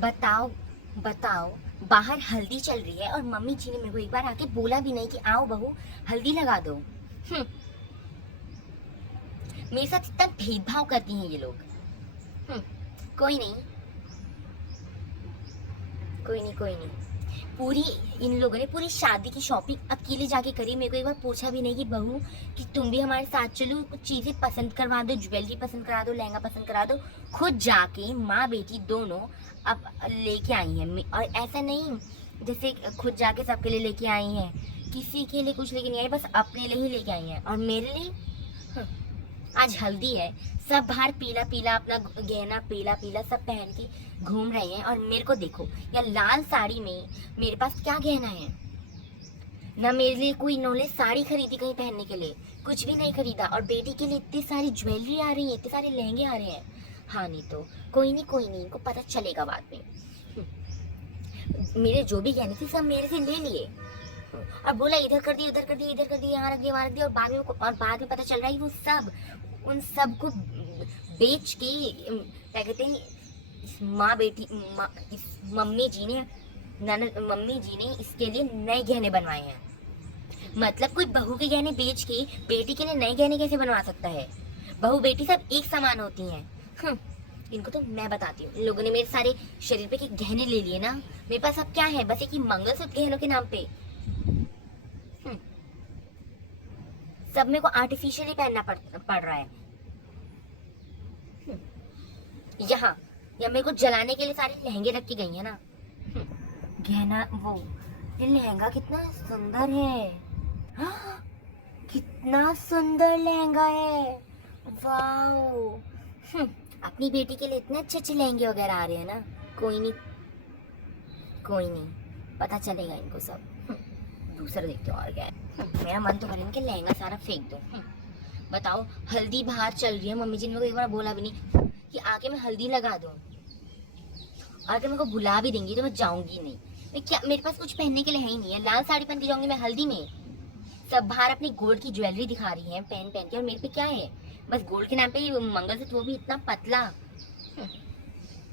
बताओ बताओ, बाहर हल्दी चल रही है और मम्मी जी ने मेरे को एक बार आके बोला भी नहीं कि आओ बहू हल्दी लगा दो। मेरे साथ इतना भेदभाव करती हैं ये लोग। हम्म, कोई नहीं, कोई नहीं, कोई नहीं। पूरी इन लोगों ने पूरी शादी की शॉपिंग अकेले जाके करी, मेरे को एक बार पूछा भी नहीं कि बहू कि तुम भी हमारे साथ चलो, कुछ चीजें पसंद करवा दो, ज्वेलरी पसंद करा दो, लहंगा पसंद करा दो। खुद जाके माँ बेटी दोनों अब लेके आई हैं। और ऐसा नहीं जैसे खुद जाके सबके लिए लेके आई हैं, किसी के लिए कुछ लेके नहीं आई, बस अपने लिए ही लेके आई हैं। और मेरे लिए आज हल्दी है, सब बाहर पीला पीला अपना गहना पीला पीला सब पहन के घूम रहे हैं, और मेरे को देखो या लाल साड़ी में मेरे पास क्या गहना है ना। मेरे लिए कोई नॉलेज साड़ी खरीदी कहीं पहनने के लिए, कुछ भी नहीं खरीदा। और बेटी के लिए इतनी सारी ज्वेलरी आ रही है, इतने सारे लहंगे आ रहे हैं। हाँ नहीं तो कोई नहीं, कोई नहीं, इनको पता चलेगा बाद में। मेरे जो भी गहने थे सब मेरे से ले लिए और बोला इधर कर दिया, उधर कर दिया, इधर कर दिया, यहाँ रख दिया, वहाँ रख दिया। और बाद में पता चल रहा है वो सब उन सब को बेच के क्या कहते हैं, माँ बेटी इस मम्मी जी ने मम्मी जी ने इसके लिए नए गहने बनवाए हैं। मतलब कोई बहू के गहने बेच के बेटी के लिए नए गहने कैसे बनवा सकता है? बहू बेटी सब एक समान होती हैं। इनको तो मैं बताती हूँ। इन लोगों ने मेरे सारे शरीर पे के गहने ले लिए ना। मेरे पास अब क्या है, बस एक ही मंगलसूत्र गहनों के नाम पे। सब मेरे को आर्टिफिशियली पहनना पड़ रहा है। यहाँ या मेरे को जलाने के लिए सारे लहंगे रख के गई है ना। गहना वो ये लहंगा कितना सुंदर है। कितना सुंदर लहंगा है, वाओ। अपनी बेटी के लिए इतने अच्छे अच्छे लहंगे वगैरह आ रहे हैं ना। कोई नहीं, कोई नहीं, पता चलेगा इनको सब। दूसरा देखते हो और क्या है। मेरा मन तो करे कि लहंगा सारा फेंक दो। बताओ, हल्दी बाहर चल रही है, मम्मी जी ने मेरे को एक बार बोला भी नहीं कि आके मैं हल्दी लगा दूं। अगर मेरे को बुला भी देंगी तो मैं जाऊंगी नहीं। मैं क्या, मेरे पास कुछ पहनने के लिए है ही नहीं है। लाल साड़ी पहन के जाऊंगी मैं हल्दी में? सब बाहर अपनी गोल्ड की ज्वेलरी दिखा रही है पहन पहन के, और मेरे पे क्या है? बस गोल्ड के नाम पे मंगलसूत्र, वो भी इतना पतला।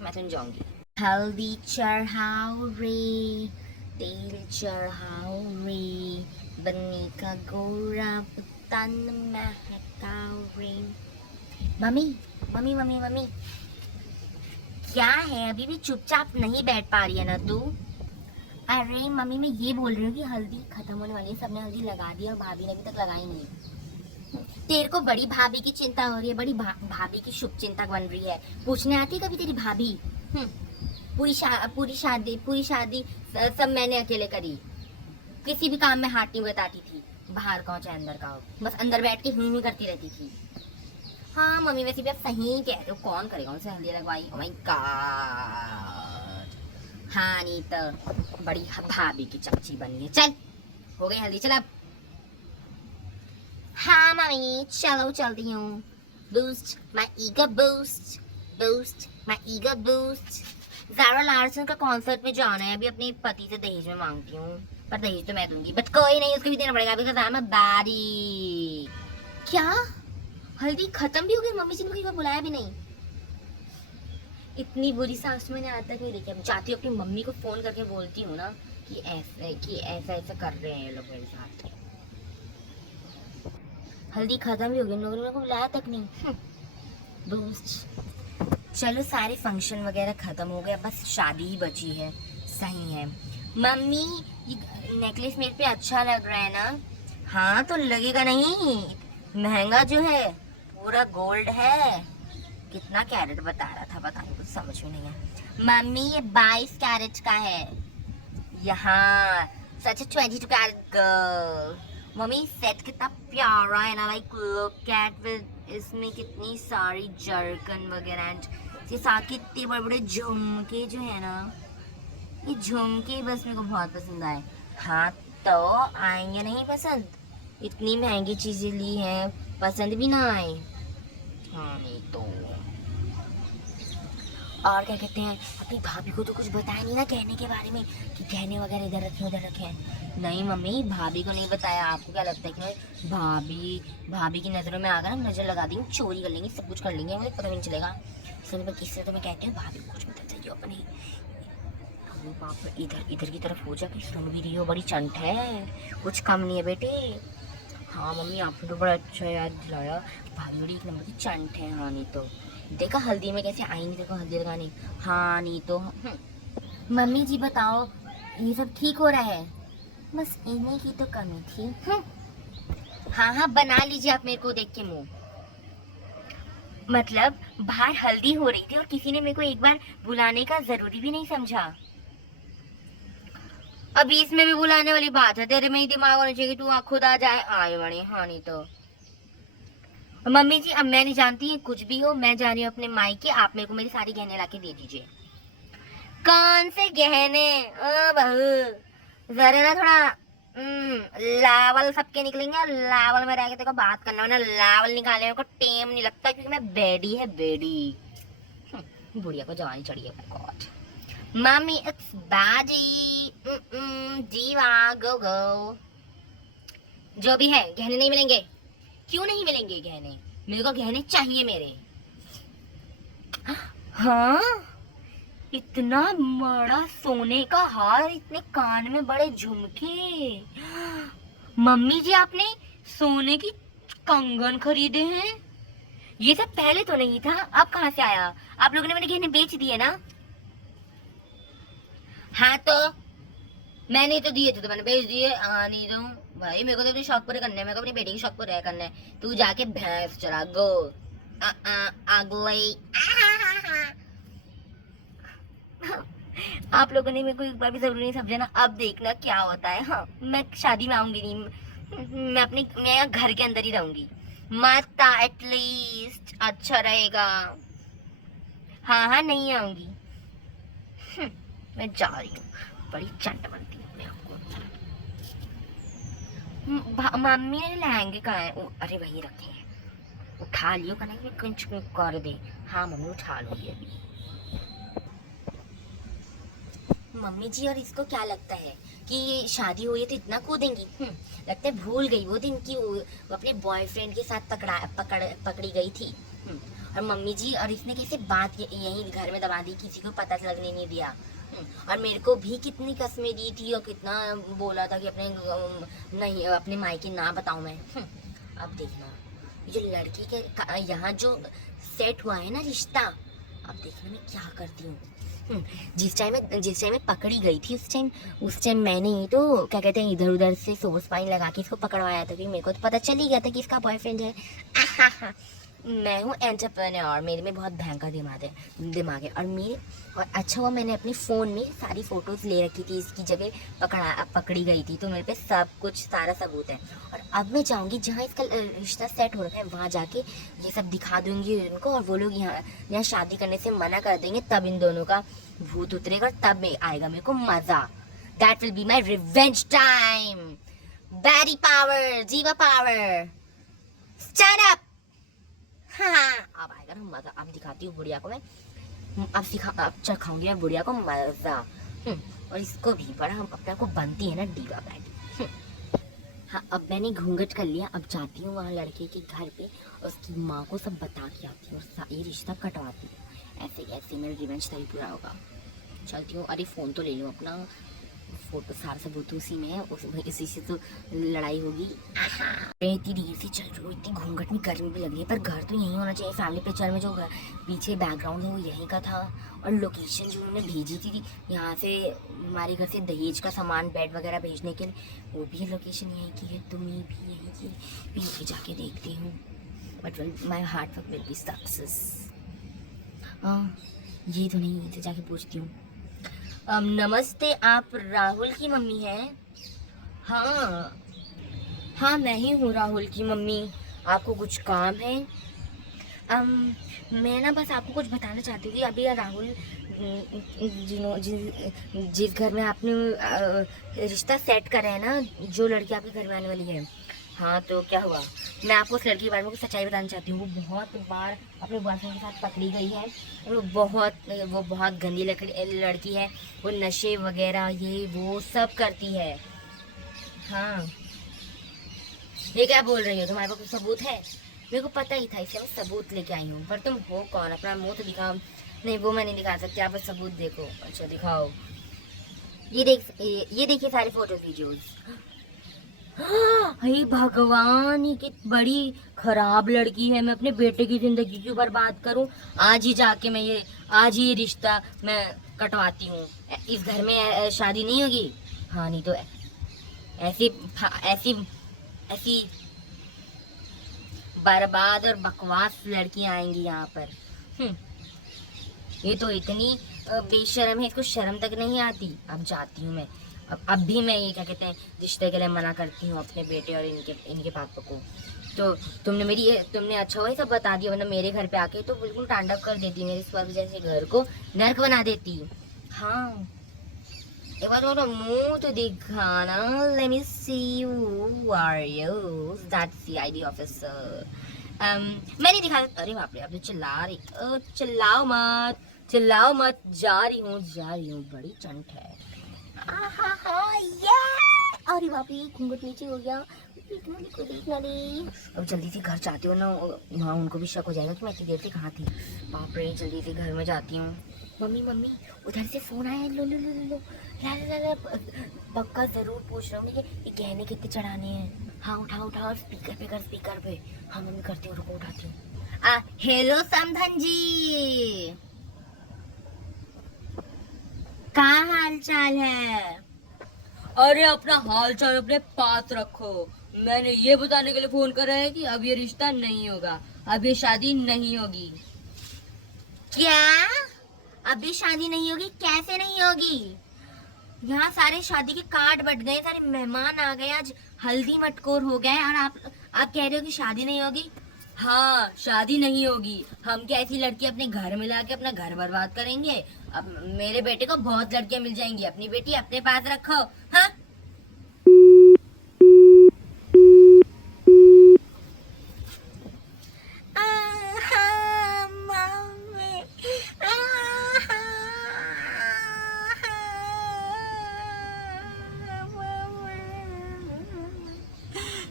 मैं तो नहीं जाऊंगी। हल्दी चढ़ाओ रे, तेल चढ़ाओ रे, बन्नी का गोरा तन महकाओ रे। मम्मी मम्मी मम्मी मम्मी, क्या है? अभी भी चुपचाप नहीं बैठ पा रही है ना तू? अरे मम्मी, मैं ये बोल रही हूँ कि हल्दी खत्म होने वाली है, सबने हल्दी लगा दी और भाभी ने अभी तक लगाई नहीं। तेरे को बड़ी भाभी की चिंता हो रही है, बड़ी भाभी की शुभ चिंतक बन रही है। पूछने आती है कभी तेरी भाभी? पूरी शादी सब मैंने अकेले करी। किसी भी काम में हाथ नहीं बताती थी, बाहर का हो चाहे अंदर का हो, बस अंदर बैठ के ही करती रहती थी। हाँ मम्मी, वैसे भी आप सही कह रहे हो, कौन करेगा उनसे हल्दी लगवाई? Oh my God. हाँ नहीं तो बड़ी भाभी की चच्ची बनी है। चल, हो गई हल्दी, चल अब। हाँ मम्मी, चलो चलती हूँ। Boost my ego, boost boost my ego, boost. Zara Larsson का कॉन्सर्ट में जाना है, अभी अपने पति से दहेज में मांगती हूँ, पर दहेज तो मैं दूंगी, बट कोई नहीं, उसको भी देना पड़ेगा because I am a baddie. क्या हल्दी खत्म भी हो गई? मम्मी जी ने कोई बुलाया भी नहीं। इतनी बुरी सास मैंने आज तक नहीं देखी। अब जाती हूँ अपनी मम्मी को फोन करके बोलती हूँ ना कि ऐसा ऐसा कर रहे हैं ये लोग मेरे साथ। हल्दी खत्म भी हो गई, इन लोगों ने मेरे को बुलाया तक नहीं। बूस्ट। चलो, सारे फंक्शन वगैरह खत्म हो गए, बस शादी ही बची है। सही है मम्मी, ये नेकलेस मेरे पे अच्छा लग रहा है ना? हाँ तो लगेगा नहीं, महंगा जो है पूरा गोल्ड है। कितना कैरेट बता रहा था, पता नहीं, कुछ समझ में नहीं है। मम्मी ये 22 कैरेट का है यहाँ। सच 22 कैरेट गर्ल। मम्मी सेट कितना प्यारा है ना, लाइक लुक एट विद, इसमें कितनी सारी जर्कन वगैरह एंड ये साथ के इतने बड़े बड़े झुमके जो है ना, ये झुमके बस मेरे को बहुत पसंद आए। हाँ तो आएंगे नहीं पसंद? इतनी महंगी चीजें ली हैं, पसंद भी ना आए? हाँ नहीं तो। और क्या कहते हैं, अपनी भाभी को तो कुछ बताया नहीं ना कहने के बारे में कि गहने वगैरह इधर रखे उधर रखे हैं? नहीं मम्मी, भाभी को नहीं बताया। आपको क्या लगता है कि मैं भाभी की नज़रों में आकर ना नज़र लगा देंगे, चोरी कर लेंगे, सब कुछ कर लेंगे, मुझे पता भी नहीं चलेगा। इसलिए मैं किससे तो मैं कहती हूँ भाभी को कुछ पता चाहिए अपनी अरे बाप रे, इधर इधर की तरफ हो जा, कि सुन भी रही हो, बड़ी चंट है, कुछ कम नहीं है बेटे। हाँ मम्मी, आपने तो बड़ा अच्छा याद दिलाया, भाभी बड़ी एक नंबर की चंट है। हाँ नहीं तो देखा हल्दी में कैसे आई, नहीं देखो हल्दी लगानी। हाँ नहीं तो मम्मी जी बताओ, ये सब ठीक हो रहा है? बस इन्हीं की तो कमी थी। हाँ हाँ, बना लीजिए आप मेरे को देख के मुंह। मतलब बाहर हल्दी हो रही थी और किसी ने मेरे को एक बार बुलाने का जरूरी भी नहीं समझा। अभी इसमें भी बुलाने वाली बात है? तेरे में ही दिमाग होना चाहिए कि तू खुद आ जाए। आए बड़े, हाँ नहीं तो। मम्मी जी अब मैं नहीं जानती, कुछ भी हो, मैं जा रही हूँ अपने मायके, आप मेरे को मेरी सारी गहने लाके दे दीजिए। कौन से गहने? ओ बहू, जरा ना थोड़ा लावल सबके निकलेंगे, और लावल में रह के तेरे को बात करना है ना, लावल निकालने में को टेम नहीं लगता, क्योंकि मैं बेडी है बेडी। बुढ़िया को जवानी चढ़ी है। गॉड मम्मी इट्स बाजी, जीवा गो गो। जो भी है, गहने नहीं मिलेंगे। क्यों नहीं मिलेंगे गहने? मेरे को गहने चाहिए मेरे। हाँ, इतना बड़ा सोने का हार, इतने कान में बड़े झुमके। मम्मी जी आपने सोने की कंगन खरीदे हैं? ये सब पहले तो नहीं था, अब कहाँ से आया? आप लोगों ने मेरे गहने बेच दिए ना? हाँ तो मैंने तो दिए थे तो मैंने बेच दिए। नहीं दूं भाई, मेरे को तो अपने शौक पूरे करने हैं, मेरे को अपनी बेटी के शौक पूरे करने हैं। तू जाके भैंस चरा गो। अगले आप लोगों ने मेरे को एक बार भी जरूरी नहीं समझा ना, अब देखना क्या होता है। हाँ, मैं शादी में आऊंगी नहीं, मैं यहाँ घर के अंदर ही रहूंगी। मत एटलीस्ट अच्छा रहेगा। हाँ हाँ, नहीं आऊंगी। मैं जा रही हूँ, बड़ी चंट बनती है अपने आप को। मम्मी ने लहंगे कहाँ है? अरे वही रखे हैं, उठा लियो, कहना कुछ कर दे। हाँ मम्मी उठा लूंगी अभी। मम्मी जी और इसको क्या लगता है कि शादी हुई है तो इतना कूदेंगी? लगता है भूल गई वो दिन की वो अपने बॉयफ्रेंड के साथ पकड़ी गई थी। और मम्मी जी और इसने कैसे बात यही घर में दबा दी, किसी को पता लगने नहीं दिया। और मेरे को भी कितनी कस्में दी थी और कितना बोला था कि अपने नहीं अपने मायके ना बताऊं मैं। अब देखना ये लड़की के यहाँ जो सेट हुआ है ना रिश्ता, अब देखना मैं क्या करती हूँ। जिस टाइम में पकड़ी गई थी उस टाइम मैंने ही तो क्या कहते हैं इधर उधर से सोर्स पानी लगा के इसको पकड़वाया था, क्योंकि मेरे को तो पता चल ही गया था कि इसका बॉयफ्रेंड है। मैं हूँ एंटरप्रेन्योर, मेरे में बहुत भयंकर दिमाग है। और अच्छा हुआ मैंने अपने फ़ोन में सारी फ़ोटोज़ ले रखी थी इसकी जगह पकड़ी गई थी, तो मेरे पे सब कुछ सारा सबूत है। और अब मैं जाऊँगी जहाँ इसका रिश्ता सेट हो रखा है, वहाँ जाके ये सब दिखा दूँगी इनको, और वो लोग यहाँ शादी करने से मना कर देंगे, तब इन दोनों का भूत उतरेगा, तब आएगा मेरे को मज़ा। That will be my revenge time. Baddie power, जीवा पावर, स्टैंड अप। हाँ, अब आएगा ना मजा। अब दिखाती हूँ बुढ़िया को मैं, अब चखाऊंगी मैं बुढ़िया को मजा। और इसको भी बड़ा अपने को बनती है ना डीवा बैठी। हाँ, अब मैंने घूंघट कर लिया, अब जाती हूँ वहाँ लड़के के घर पे, उसकी माँ को सब बता के आती हूँ और ये रिश्ता कटवाती हूँ। ऐसे ऐसे मेरा रिवेंज तभी पूरा होगा। चलती हूँ। अरे फ़ोन तो ले लूँ अपना, फोटो सारा सबूत उसी में है, इसी से तो लड़ाई होगी। इतनी देर से चल रही हूँ, इतनी घूंघट में गर्मी भी लग रही है, पर घर तो यही होना चाहिए। फैमिली पिक्चर में जो घर पीछे बैकग्राउंड है वो यहीं का था, और लोकेशन जो उन्होंने भेजी थी यहाँ से हमारे घर से दहेज का सामान बेड वगैरह भेजने के लिए, वो भी लोकेशन यहीं की है, तो मैं भी यहीं की भी जाके देखती हूँ। But my heart work will be success. ये तो नहीं, इसे जाके पूछती हूँ। नमस्ते, आप राहुल की मम्मी हैं? हाँ हाँ, मैं ही हूँ राहुल की मम्मी। आपको कुछ काम है? मैं ना बस आपको कुछ बताना चाहती हूँ कि अभी राहुल जिस घर में आपने रिश्ता सेट करा है ना, जो लड़की आपके घर में आने वाली है, हाँ तो क्या हुआ? मैं आपको उस लड़की के बारे में कुछ सच्चाई बताना चाहती हूँ। वो बहुत बार अपने बॉयफ्रेंड के साथ पकड़ी गई है, और वो बहुत गंदी लड़की है। वो नशे वगैरह ये वो सब करती है। हाँ, ये क्या बोल रही हो? तुम्हारे पास कुछ सबूत है? मेरे को पता ही था, इसलिए मैं सबूत लेके आई हूँ। पर तुम हो कौन? अपना मुँह तो दिखाओ। नहीं, वो मैं नहीं दिखा सकती, आप बस सबूत देखो। अच्छा दिखाओ। ये देखिए सारे फोटोज वीडियोस। हे भगवान, ये कितनी बड़ी खराब लड़की है। मैं अपने बेटे की जिंदगी क्यों बर्बाद करूं? आज ही ये रिश्ता मैं कटवाती हूँ। इस घर में शादी नहीं होगी। हाँ, नहीं तो ऐसी ऐसी ऐसी बर्बाद और बकवास लड़कियां आएंगी यहाँ पर। ये तो इतनी बेशर्म है, इसको शर्म तक नहीं आती। अब जाती हूँ मैं। अब भी मैं ये क्या कहते हैं रिश्ते के लिए मना करती हूँ अपने बेटे और इनके पापा को। तो तुमने अच्छा हुआ सब बता दिया, वरना मेरे घर पे आके तो बिल्कुल तांडव कर देती, मेरे स्वर्ग जैसे घर को नर्क बना देती। हाँ, एक बार तुम्हारा मुंह तो दिखाना। Let me see you are you that CID officer. मैं नहीं दिखा। अरे बाप रे, अब तो चिल्लाओ मत। जा रही हूँ, बड़ी चंट है। अरे बाप रे, घूंघट नीचे हो गया। देखना दी। अब जल्दी से घर जाती हूँ ना, वहाँ उनको भी शक हो जाएगा कि मैं इतनी देर से कहाँ थी। बाप रे, जल्दी से घर में जाती हूँ। मम्मी उधर से फोन आया। लो ला पक्का जरूर पूछ रहा हूँ ये गहने कितने चढ़ाने हैं। हाँ, उठा स्पीकर पे। हाँ मम्मी, करती हूँ, रुको उठाती हूँ। हेलो समधन जी, क्या हाल चाल है? अरे अपना हाल चाल अपने पास रखो। मैंने ये बताने के लिए फोन करा है कि अब ये रिश्ता नहीं होगा, अब ये शादी नहीं होगी। क्या? अभी शादी नहीं होगी? कैसे नहीं होगी? यहाँ सारे शादी के कार्ड बट गए, सारे मेहमान आ गए, आज हल्दी मटकोर हो गए, और आप कह रहे हो कि शादी नहीं होगी? हाँ, शादी नहीं होगी। हम क्या ऐसी लड़की अपने घर में लाके अपना घर बर्बाद करेंगे? अब मेरे बेटे को बहुत लड़कियां मिल जाएंगी, अपनी बेटी अपने पास रखो। हाँ,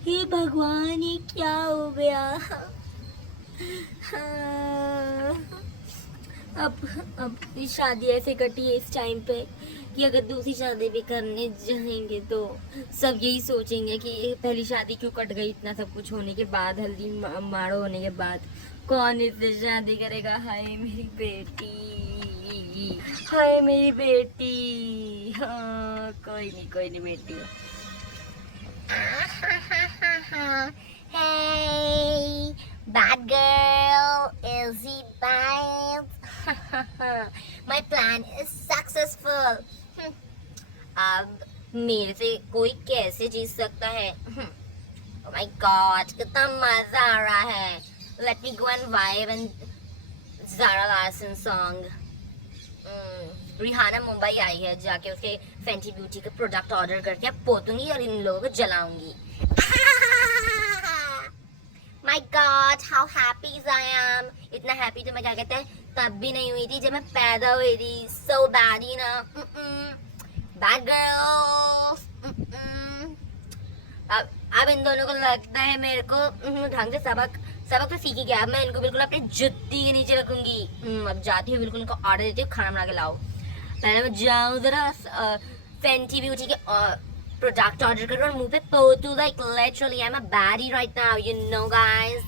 हे भगवान, ये क्या हो गया? अब ये शादी ऐसे कटी है इस टाइम पे कि अगर दूसरी शादी भी करने जाएंगे तो सब यही सोचेंगे कि ये पहली शादी क्यों कट गई, इतना सब कुछ होने के बाद, हल्दी माड़ो होने के बाद कौन इससे शादी करेगा? हाय मेरी बेटी, हाय मेरी बेटी। हाँ, कोई नहीं बेटी। Hey, bad girl, is he bad? My plan is successful. अब मेरे से कोई कैसे जीत सकता है? Oh my God, कितना मजा आ रहा है। Let me go and vibe and Zara Larson song. Rihanna Mumbai आई है, जाके उसके फैंसी ब्यूटी के प्रोडक्ट ऑर्डर करके पोतूंगी और इन लोगों को जलाऊंगी। My God, how happy I am! इतना हैप्पी तो मैं क्या कहते हैं तब भी नहीं हुई थी जब मैं पैदा हुई थी। So bad, you know. Bad girls. अब इन दोनों को लगता है मेरे को ढंग से सबक तो सीख ही गया। अब मैं इनको बिल्कुल अपनी जुत्ती के नीचे रखूंगी। अब जाती हूँ, बिल्कुल इनको ऑर्डर देती हूँ, खाना बना के लाओ। पहले मैं जाऊँ जरा फैंसी ब्यूटी के प्रोडक्ट ऑर्डर करूँ और मुंह पे पोतू। Like literally I am a baddie right now, you know guys.